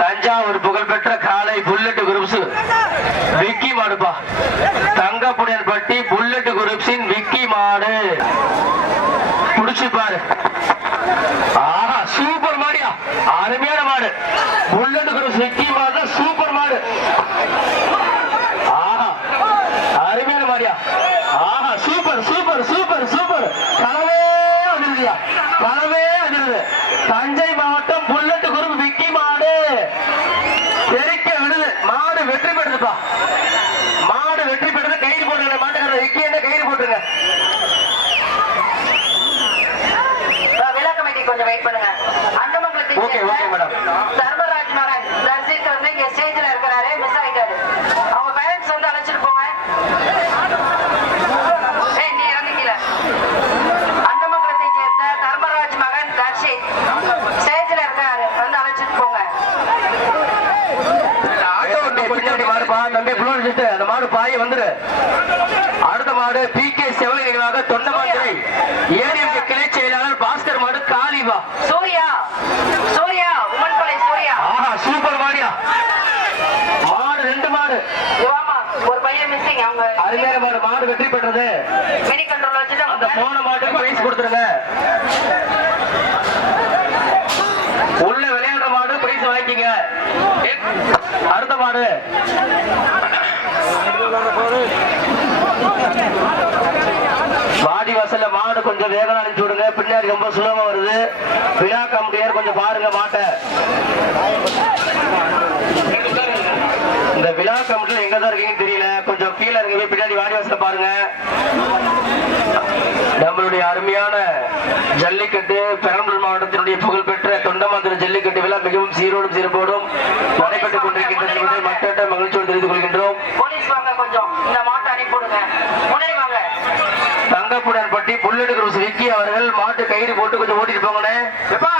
தஞ்சாவூர் புகழ்பெற்ற காலை bullet groups Vicky மாடுப்பா. தங்கப்புடன் பட்டி புல்லட் குரூப்ஸின் விக்கி மாடு. புடிச்சு பாரு ஆஹா சூப்பர் மாடியா. அருமையான மாடு. புல்லட் குரூப்ஸ் விக்கி மாடு சூப்பர் மாடு ஆஹா அருமையான மாடியா ஆஹா சூப்பர் சூப்பர் சூப்பர் சூப்பர் கனவே பலவே அதிர்வு தஞ்சை மாவட்டம் புல்லட் குரூப் விக்கி மாடு. தெரிக்க விடுது. மாடு வெற்றி பெற்றுப்பா. வந்துரு அடுத்த மாடு பி கே செவலை நினைவாக தொண்டமாந்திரை ஏடிஎம் கிளை செயலாளர் பாஸ்கர் மாடு காளிவா. சூர்யா சூர்யா உமன் கொலை சூர்யா. ஆஹா சூப்பர் மாடியா. மாடு ரெண்டு மாடு. ஒரு பையன் மிஸ்ஸிங் அவங்க அருமையான மாடு மாடு வெற்றி பெற்றது. மினி கண்ட்ரோல் அந்த போன மாட்டுக்கு பிரைஸ் கொடுத்துருங்க. உள்ள விளையாடுற மாடு பிரைஸ் வாங்கிக்கங்க. அடுத்த மாடு. வாடி வாசல்ல மாடு கொஞ்சம் வேகம் அனுப்பிச்சு விடுங்க. பின்னாடி ரொம்ப சுலபமா வருது. விழா கமிட்டியார் கொஞ்சம் பாருங்க மாட்டை. இந்த விழா கமிட்டில எங்க தான் இருக்கீங்கன்னு தெரியல. கொஞ்சம் கீழே இருக்க பின்னாடி வாடி வாசல பாருங்க. நம்மளுடைய அருமையான ஜல்லிக்கட்டு பெரம்பலூர் மாவட்டத்தினுடைய புகழ்பெற்ற தொண்டமாந்திர ஜல்லிக்கட்டு விழா மிகவும் சீரோடும் சிறப்போடும் நடைபெற்றுக் கொண்டிருக்கின்றது மக்கள்கிட்ட மகிழ்ச்சியோடு தெரிந்து கொள்கிறேன். போலீஸ் வாங்க கொஞ்சம். இந்த மாட்டை அனுப்பிவிடுங்க. முன்னாடி வாங்க. தங்கப்புடன் பட்டி புல்லெடு விக்கி அவர்கள் மாட்டு கயிறு போட்டு கொஞ்சம் ஓட்டிட்டு போங்கண்ணே. எப்பா